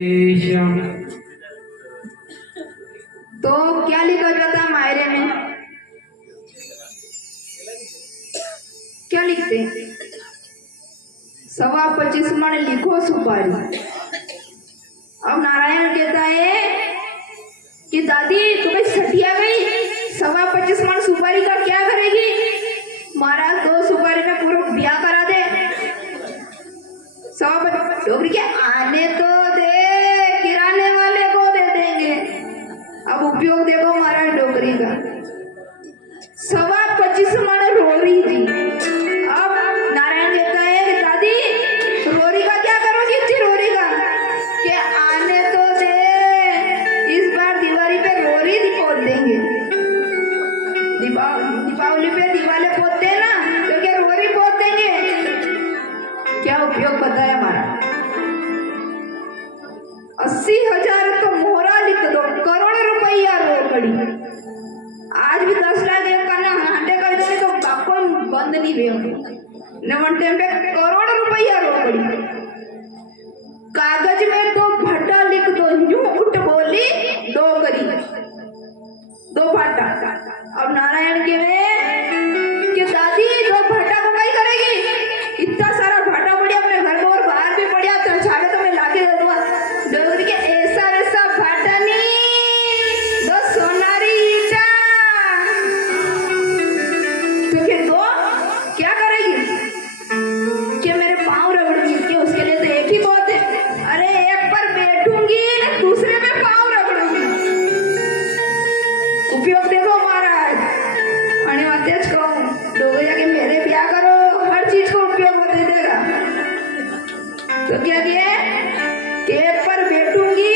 तो क्या लिखा जाता है मायरे में? क्या लिखते हैं? 25 मन लिखो सुपारी। अब नारायण कहता है कि दादी तुम्हें सटिया गई, 25 मन सुपारी का क्या करेगी? महाराज 2 सुपारी में पूरा ब्याह करा दे। 25 डोगरी के आने तो दे, किराने वाले को दे देंगे। अब उपयोग देखो महाराज डोगरी का। 25 मन रोरी जी। अब नारायण कहता है कि दादी रोरी का क्या करोगी? इतनी रोरी का कि आने तो दे, इस बार दिवाली पे रोरी पोत देंगे। दीपावली पे दिवाले पोतते हैं ना, तो क्या रोरी पोत देंगे? क्या उपयोग बताया हमारा? 80,000 तो मोहरा लिख दो, करोड़ रुपया रोकड़ी। आज भी 10 लाख एक का ना हांडे कर दे तो बाको बंद नहीं वे नवंटे पे करोड़ रुपया रोकड़ी। कागज में तो भट्टा लिख दो, यूं उठ बोली दो करी, 2 भाटा। अब नारायण के में कि दादी 2 भाटा को कई करेगी? इतना सारा भाटा पड़िया अपने घर में और बाहर भी पड़िया, तो छावे तो मैं लाके दे दूंगा। डोगरी के ऐसा वैसा भाटा नहीं, 2 सोनारी ईटा। तो फिर 2 क्या करेगी? कि मेरे पाँव रगड़ूंगी, कि उसके लिए तो एक ही बहुत है। अरे एक पर बैठूंगी ना, दूसरे पे पाँव रगड़ूंगी। उपयोग देखो महाराज। अने अत्यच कहूं डोगरिया के मेरे ब्याह करो, हर चीज को उपयोग दे देगा। तो क्या किया? एक पर बैठूंगी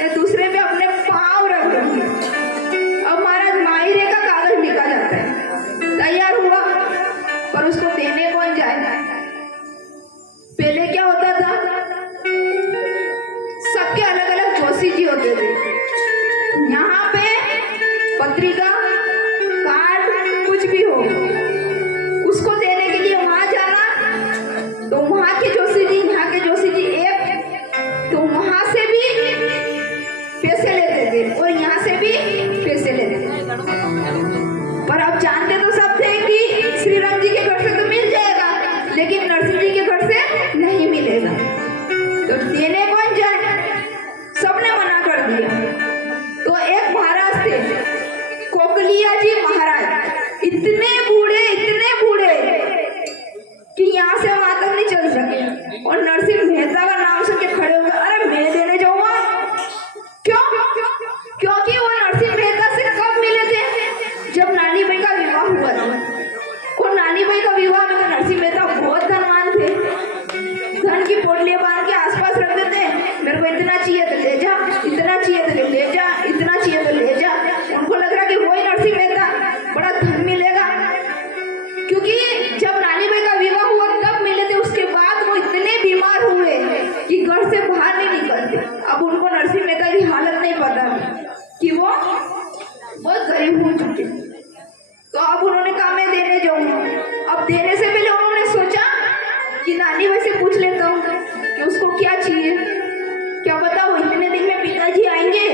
या दूसरे पे अपने पाँव रगड़ूंगी। अब महाराज मायरे का कागज लिखा जाता है, तैयार हुआ, पर उसको देने कौन जाए? पहले क्या होता था? सबके अलग अलग जोशी जी होते थे। यहाँ पे पत्रिका कार्ड कुछ भी हो, उसको देने के लिए वहां जाना, तो वहां के जोशी जी, यहाँ के जोशी जी एक, तो वहां से भी पैसे लेते थे और यहाँ से भी पैसे लेते थे। पर अब जानते तो सब थे कि श्री राम जी के घर से तो मिल जाएगा, लेकिन नरसिंह जी के घर से नहीं मिलेगा। तो देने कौन जाए? सबने मना कर दिया। तो एक महाराज थे, कोकलिया जी महाराज, इतने बूढ़े कि यहाँ से वहां तक नहीं चल सके। और नरसिंह मेहता का नाम सुन के खड़े हो गए, अरे मैं देने जाऊंगा। क्यों? क्योंकि वो नरसिंह मेहता से कब मिले थे? जब नानी भाई का विवाह हुआ था। और नानी भाई का विवाह में तो नरसिंह मेहता बहुत धनवान थे, धन की पोटलियां बांध के आसपास रख देते। मेरे को इतना चाहिए तो ले जा, इतना चाहिए तो ले जा, इतना चाहिए तो ले जा। उनको लग रहा कि वही नरसिंह मेहता, बड़ा धन मिलेगा। क्योंकि जब नानी भाई का विवाह हुआ तब मिले थे, उसके बाद वो इतने बीमार हुए कि घर से बाहर नहीं निकलते। अब उनको नरसिंह मेहता की हालत नहीं पता कि वो बहुत गरीब हो चुके। तो अब उन्होंने कहा मैं देने जाऊंगा। अब देने से पहले उन्होंने सोचा कि नानी भाई से पूछ लेता हूँ कि उसको क्या चाहिए, क्या पता वो इतने दिन में पिताजी आएंगे,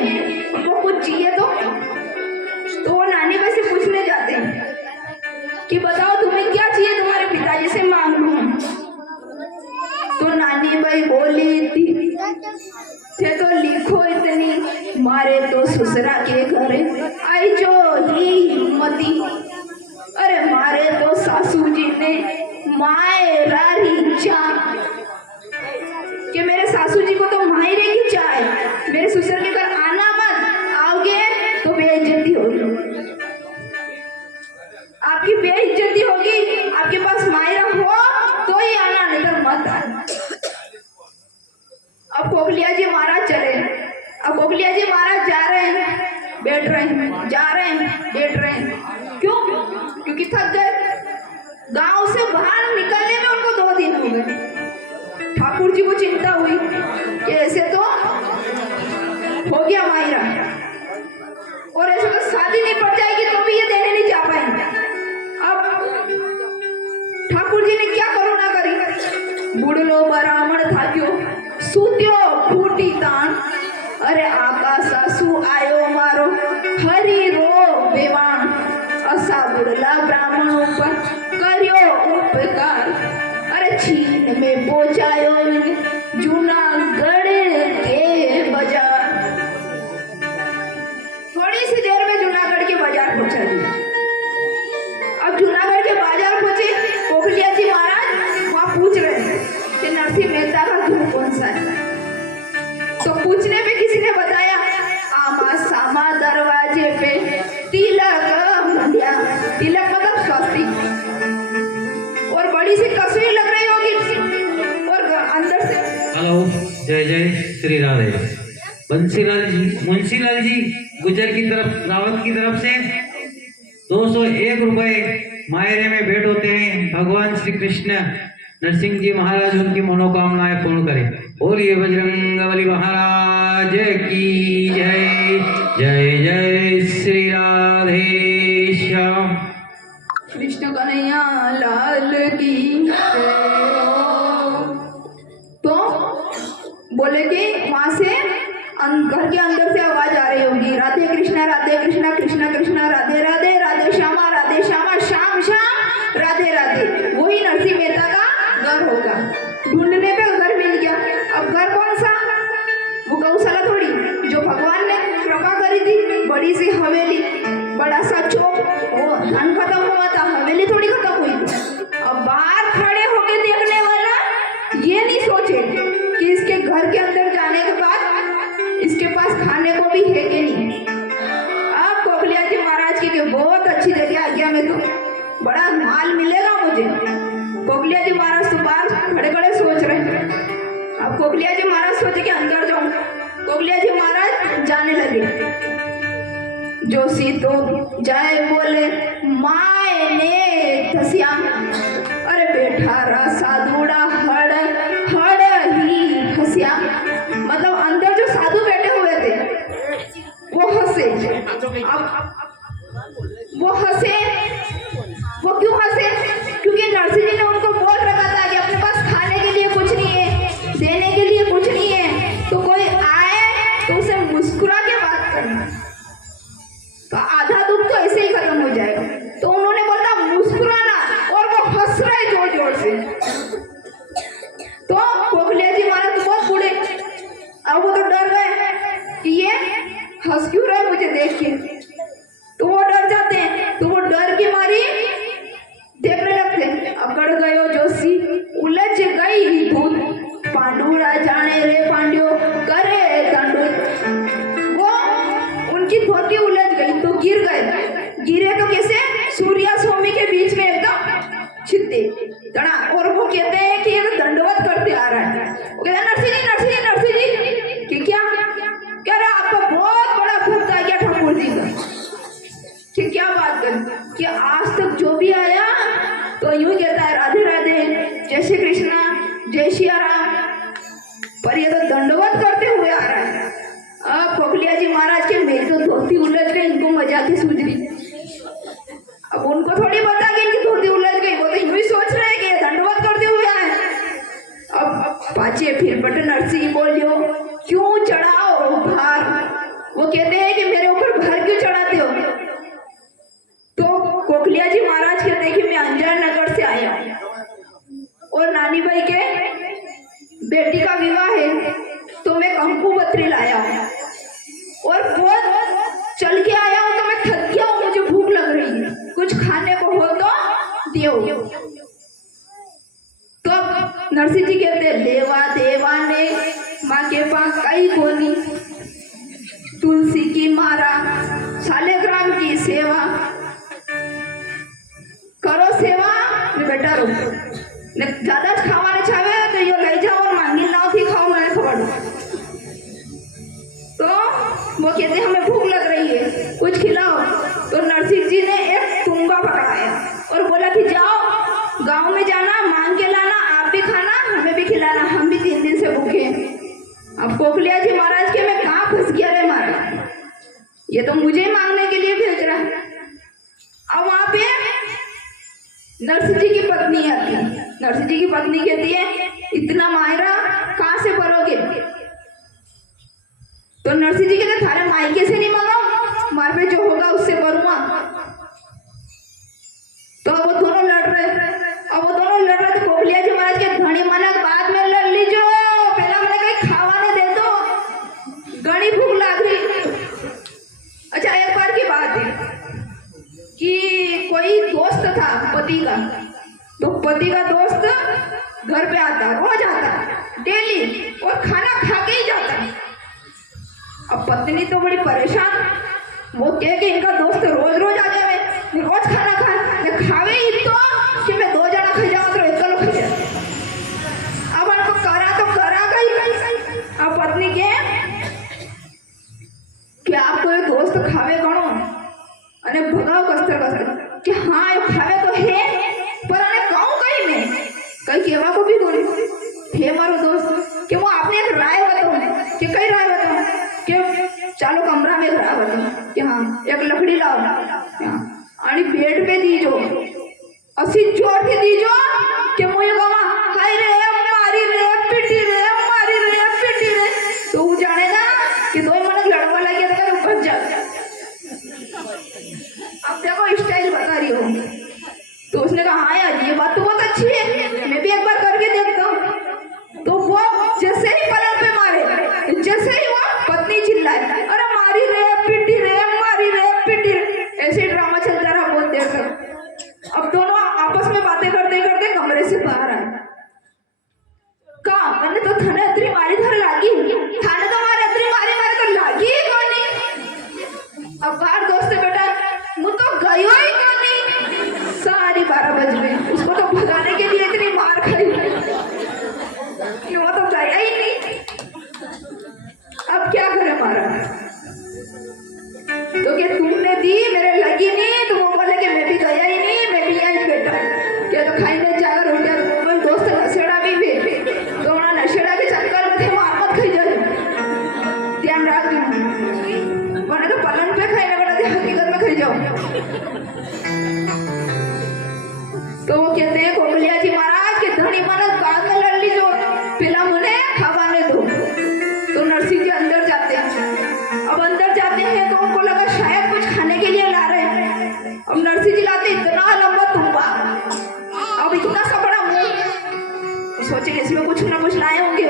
उनको कुछ चाहिए तो वो नानी भाई से पूछने जाते हैं कि बताओ तुम्हें क्या चाहिए, तुम्हारे पिताजी से मांग लूं। तो नानी भाई बोली थे तो लिखो इतनी, मारे तो ससुरा के घर आई जो ही हिम्मती। अरे मारे तो सासू जी ने मायरा रीचा, कि मेरे सासू जी को तो मायरे की चाय, मेरे ससुर के घर आना मत, आओगे तो बेइज्जती होगी। आपकी बेइज्जती होगी, आपके पास मायरा हो तो ही आना, नहीं तो मत आना। अब कोकलिया जी महाराज चले। अब कोकलिया जी महाराज जा रहे हैं, बैठ रहे हैं, जा रहे हैं, बैठ रहे हैं। क्यों? क्योंकि थक गए। गांव से बाहर निकलने में उनको 2 दिन हो गए। ठाकुर जी को चिंता हुई कि ऐसे तो हो गया मायरा, और ऐसे तो शादी नहीं पड़ जाएगी तो भी ये देने नहीं जा पाएंगे। अब ठाकुर जी ने क्या करुणा करी, बुढ़लो ब्राह्मण था क्यों सूत्यो फूटी तो पूछने पे किसी ने बताया आमा सामा दरवाजे पे तिलक मुंडिया, तिलक मतलब स्वस्तिक, और बड़ी सी तस्वीर लग रही होगी और अंदर से हेलो, जय जय श्री राधे। मुंशीलाल जी गुजर की तरफ, रावत की तरफ से 201 रुपए मायरे में भेंट होते हैं। भगवान श्री कृष्ण नरसिंह जी महाराज उनकी मनोकामनाएं पूर्ण करें। बोलिए बजरंगबली महाराज की जय। जय जय श्री राधे श्याम। कृष्ण कन्हैया लाल की जय। तो बोले कि वहां से घर के अंदर से आवाज आ रही होगी, राधे कृष्णा कृष्ण कृष्ण राधे राधे, राधे श्यामा श्याम श्याम राधे राधे। वही नरसिंह मेहता का घर होगा। ढूंढने पे घर मिल गया। अब घर कौन सा? वो गौशाला थोड़ी, जो भगवान ने कृपा करी थी, बड़ी सी हवेली, बड़ा सा चौक, वो धन खत्म हुआ था, हवेली थोड़ी खत्म हुई। अब बाहर खड़े होके देखने वाला ये नहीं सोचे कि इसके घर के अंदर जाने के बाद इसके पास खाने को भी है कि नहीं। अब कोकलिया जी महाराज की बहुत अच्छी जगह आ गया, मैं तो बड़ा माल मिलेगा मुझे। कोकलिया जी महाराज तो बाहर खड़े खड़े सोच रहे हैं। अब कोकलिया जी महाराज सोचे कि अंदर जाऊं। कोकलिया जी महाराज जाने लगे। जोशी तो जाए बोले मायने थसिया, अरे बेटा रा साधुड़ा हड़ ही हसिया। मतलब अंदर जो साधु बैठे हुए थे वो हंसे। अब वो हंसे, वो क्यों हंसे? क्योंकि नरसिंह जी ने उनको बोल रखा था कि अपने पास खाने के लिए कुछ नहीं है, देने के लिए कुछ नहीं है, तो कोई आए तो उसे मुस्कुरा के बात करना, तो आधा दुख तो ऐसे ही खत्म हो जाएगा। तो उन्होंने बोला मुस्कुराना, और वो हंस रहे जोर जोर से। तो कोकलिया जी महाराज तो बहुत बूढ़े, अब वो तो डर गए कि ये हंस क्यों रहे मुझे देख के, तो वो डर जाते हैं। तो वो डर की मारी देखने लगते हैं। अकड़ गयो जोशी उलझ गई धूल, पांडुरा जाने रे पांड्यो करे दंडो। वो उनकी धोती उलझ गई तो गिर गए। गिरे तो कैसे? सूर्या स्वामी के बीच में एकदम छिद्दे तना। और वो कहते हैं कि ये तो दंडवत करते आ रहा है। वो कहते हैं नरसिंह जी कि क्या कह रहा, आपका बहुत बड़ा भक्त आ गया ठाकुर जी का। कि क्या बात कर कि आज तक जो भी आया तो यूं कहता है राधे राधे, जय श्री कृष्णा, जय श्री राम, पर ये तो दंडवत करते हुए आ रहा है। अब कोकलिया जी महाराज के मेरी तो धोती उलझ गई, इनको मजा की सूझ रही। अब उनको थोड़ी पता कि इनकी धोती उलझ गई, वो तो यूं ही सोच रहे हैं कि ये दंडवत करते हुए आए। अब पाचे फिर बट नरसिंह बोलियो क्यों चढ़ाओ भार। वो कहते हैं कि मेरे ऊपर भार क्यों चढ़ाते हो? तो कोकलिया जी महाराज कहते हैं कि मैं अंजार नगर से आया हूं और नानी भाई के बेटी का विवाह है, तो मैं कंकु बत्री लाया हूं और बहुत चल के आया हूं, तो मैं थक गया हूं, मुझे भूख लग रही है, कुछ खाने को हो तो दियो। तो नरसिंह जी कहते हैं देवा देवा ने माँ के पास कई कोनी, तुलसी की मारा शालिग्राम की सेवा करो सेवा बेटा रो ने ज्यादा खावाने छावे तो यो लई जाओ और मांगी नाव थी खाओ मैंने खबर। तो वो कहते हमें भूख लग रही है, कुछ खिलाओ। तो नरसिंह जी ने एक तुंगा पकड़ाया और बोला कि जाओ गांव में जाना, मांग के लाना, आप भी खाना हमें भी खिलाना, हम भी 3 दिन से भूखे हैं। अब कोकलिया जी महाराज के मैं कहाँ फंस गया रे महाराज, ये तो मुझे मांगने के लिए भेज रहा है। अब वहां पे नरसिंह जी की पत्नी आती है। नरसिंह जी की पत्नी कहती है इतना मायरा कहाँ से भरोगे? तो नरसिंह जी कहते थारे मायके से नहीं मांगा, मार पे जो होगा उससे भरूंगा। तो वो दोनों लड़ रहे, तो कोकलिया जी महाराज के धनी माना बाद में लड़ लीजो, पहला मैंने कहीं खावाने दे दो, घनी भूख लग रही। अच्छा एक बार की बात है कि कोई दोस्त था पति का, तो पति का दोस्त घर पे आता, रोज आता डेली, और खाना खा के ही जाता। पत्नी तो बड़ी परेशान, वो कह के इनका दोस्त रोज रोज आ जावे, रोज खाना खाए, खावे ही तो कि मैं 2 जना खाई जाऊँ तो एक लोग खाई जाए। अब उनको करा तो करा गई। अब पत्नी के कि आपको एक दोस्त खावे गणो અને ભગાવ કસ્તર કસ્તર કે હા એ ખાવે તો હે પર અને કહું કઈ નહીં કઈ કહેવા કો બી કોની હે મારો દોસ્ત કે હું આપને એક રાય बताऊं કે કઈ રાય बताऊं કે ચાલો કમરા में एक राय बताऊं કે हाँ एक लकड़ी लाओ आणि बेड पे दीजो असी जोर से दीजो कि मुझे कमा हाय रे मारी रे पिटी रे मारी रे पिटी रे तो वो जानेगा कि दो मन लड़वा लगे तो बच जा। अब देखो स्टाइल बता रही हूँ तो उसने कहा हाँ यार ये बात तो बहुत अच्छी है, मैं भी एक बार करके देखता हूँ। तो वो जैसे ही पलंग पे मारे, जैसे ही वो पत्नी चिल्लाए अरे मारी रे पिटी रे मारी रे पिटी रे, ऐसे ड्रामा चलता रहा बहुत देर तक। अब दोनों आपस में बातें करते करते कमरे से बाहर आए। कहा मैंने तो थाने अतरी मारी धर लागी, थाने तो मारे अतरी मारी मारे तो लागी ही कौन नहीं। अब बाहर दोस्त बेटा मुझ तो गयो ही कौन नहीं, 12:30 बज गए, उसको तो भगाने के लिए इतनी मार खाई कि वो तो गया ही नहीं। अब क्या करे मारा तो क्या तुमने दी मेरे लगी नहीं, तो वो बोले कि मैं भी गया ही नहीं, मैं भी यहीं बैठा क्या तो खाई जाकर हो गया। कोई दोस्त नशेड़ा भी तो वहाँ नशेड़ा के चक्कर में थे मार मत खाई जाए, ध्यान रख वरना तो पलंग पे खाई बेटा हकीकत में खाई जाओ। तो वो कहते हैं कोकलिया जी महाराज के धनी मानस बाद में लड़ लीजो, पहला मुने खावाने दो। तो नरसिंह जी अंदर जाते हैं। अब अंदर जाते हैं तो उनको लगा शायद कुछ खाने के लिए ला रहे हैं। अब नरसिंह जी लाते इतना लंबा तुम्बा, अब इतना सा बड़ा मुंह, सोचे कि इसमें कुछ ना कुछ लाए होंगे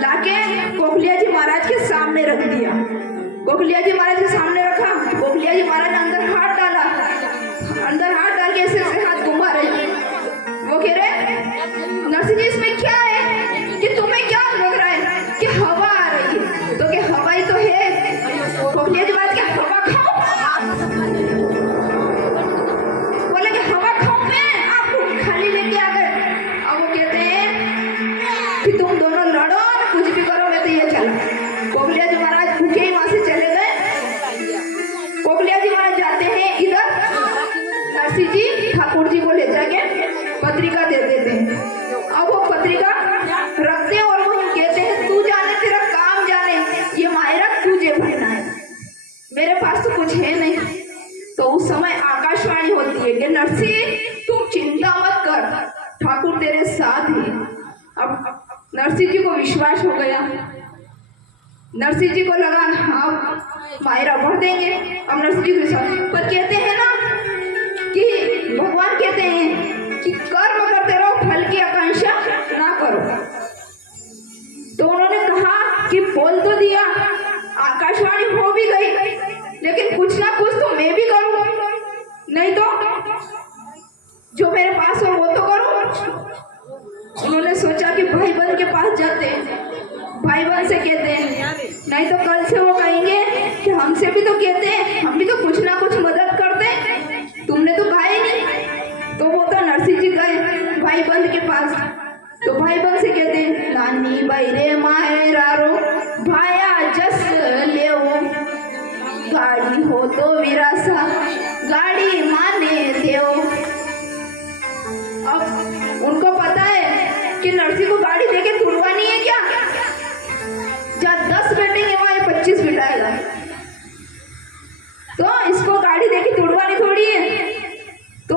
लाके कोकलिया जी महाराज के सामने रख दिया। कोकलिया जी महाराज के सामने रखा, कोकलिया जी महाराज ने अंदर हाथ डाला, अंदर हाथ डाल के ऐसे हाथ घुमा रहे। वो कह रहे नरसिंह जी इसमें क्या है कि तुम्हें क्या लग रहा है कि हवा आ रही है, तो क्या हवा ही तो है। कोकलिया जी महाराज क्या हवा खाओ, बोले कि हवा खाऊं मैं, आपको खाली लेके आ गए। अब वो कहते हैं कि तुम दोनों लड़ो कुछ भी करो, मैं तो ये चला। कोकलिया जी महाराज भूखे ही वहां से चले गए। कोकलिया जी महाराज जाते हैं इधर, नरसिंह जी ठाकुर जी को ले जाके पत्रिका दे देते हैं। अब वो पत्रिका रखते हैं और वो कहते हैं तू जाने तेरा काम जाने, ये मायरा तुझे भरना है, मेरे पास तो कुछ है नहीं। तो उस समय आकाशवाणी होती है कि नरसिंह तुम चिंता मत कर, ठाकुर तेरे साथ है। अब नरसिंह जी को विश्वास हो गया, नरसिंह जी को लगा हाँ मायरा भर देंगे। अब नरसिंह जी को विश्वास, पर कहते हैं ना कि भगवान कहते हैं कि कर्म करते रहो, फल की आकांक्षा ना करो। तो उन्होंने कहा कि बोल तो दिया, आकाशवाणी हो भी गई, लेकिन कुछ ना कुछ तो मैं भी करूं, नहीं तो जो मेरे पास हो वो तो करूं। उन्होंने सोचा कि भाई बहन के पास जाते हैं, भाई बहन से कहते हैं, नहीं तो कल से वो कहेंगे कि हमसे भी तो कहते हैं, हम भी तो कुछ ना कुछ मदद करते हैं, तुमने तो कहा ही नहीं। तो वो तो नरसिंह जी गए भाई बहन के पास। तो भाई बहन से कहते हैं नानी भाई रे मायरारो भाया जस ले गाड़ी हो तो विरासा गाड़ी माने देव। अब उनको पता है कि नरसिंह को गाड़ी देके तुड़वानी है क्या, जहाँ 10 बैठेंगे वहाँ 25 बिठाएगा, तो इसको गाड़ी देके तुड़वानी थोड़ी है। तो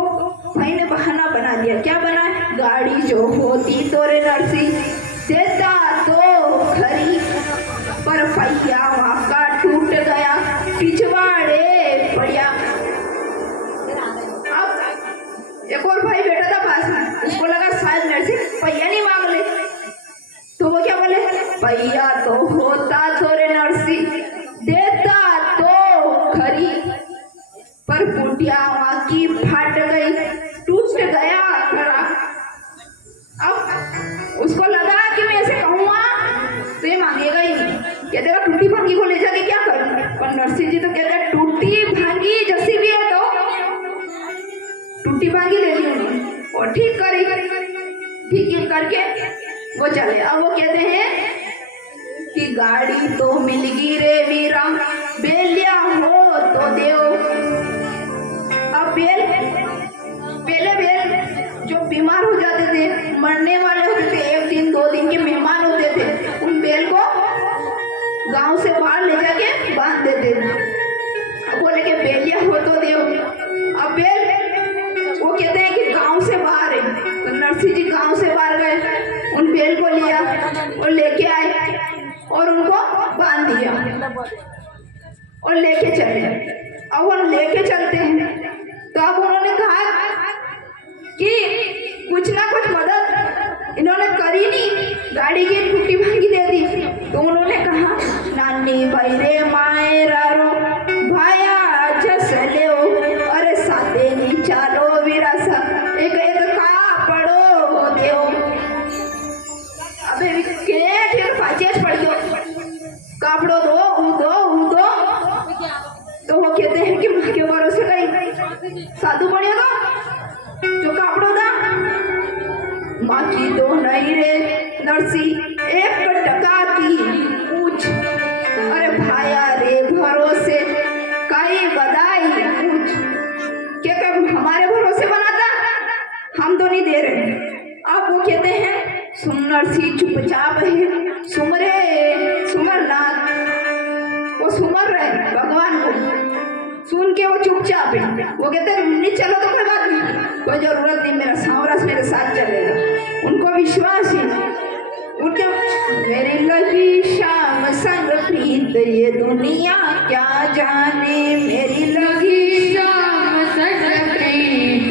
भाई ने बहाना बना दिया, क्या बना, गाड़ी जो होती तो रे नरसिंह देता तो खरी, पर पहिया वहाँ का टूट गया पिछवाड़े पड़िया। अब एक और भाई बैठा था पास में, उसको लगा शायद नरसिंह पहिया नहीं मांग ले, तो वो क्या बोले पहिया तो होता तो रे नरसिंह देता तो खरी, पर बुढ़िया वहाँ की फट गई टूट गया खरा। अब उसको लगा कि मैं ऐसे कहूँगा तो ये मांगेगा ही नहीं, कहते हैं टूटी भांगी को ले जाके क्या करूं, पर नरसिंह जी तो कहते हैं टूटी भांगी जैसी भी है तो टूटी भांगी ले ली उन्होंने और ठीक करी, ठीक करके वो चले। अब वो कहते हैं कि गाड़ी तो मिलगी रे वीरा, बेलिया हो तो देव। अब बेल, पहले बेल जो बीमार हो जाते थे, मरने वाले होते थे, 1 दिन 2 दिन के मेहमान होते थे, उन बेल को गांव से बाहर ले जाके बांध देते थे। अब बोले कि बेलिया हो तो देव। अब बेल वो कहते हैं कि गांव से बाहर है, तो नरसिंह जी गांव से बाहर गए, उन बेल को लिया और लेके आए और उनको बांध दिया और लेके चले। अब हम लेके चलते हैं तो अब उन्होंने कहा कि कुछ ना कुछ मदद इन्होंने करी नहीं, गाड़ी की टूटी भांगी दे दी। तो उन्होंने कहा नानी भाई रे मायरा रो भाया जसले हो, अरे साथे नी चालो विरासा एक एक का पड़ो देव। अबे के फिर पाचेस पड़ गयो, कापड़ो दो ऊदो। तो वो कहते हैं कि माँ के भरोसे कहीं साधु बनेगा जो कापड़ो दा, माँ की तो नहीं रे नरसी 1 टका की पूछ, अरे भाया रे भरोसे कई बधाई पूछ। क्या हमारे भरोसे बनाता, हम तो नहीं दे रहे। अब वो कहते हैं सुन नरसी चुपचाप है, सुमरनाथ वो सुमर रहे भगवान को, सुन के वो चुपचाप है। वो कहते हैं नहीं चलो तो कोई बात नहीं, कोई जरूरत नहीं, मेरा सावरस मेरे साथ चलेगा। उनको विश्वास है, उनके मेरी लगी शाम संग प्रीत, ये दुनिया क्या जाने मेरी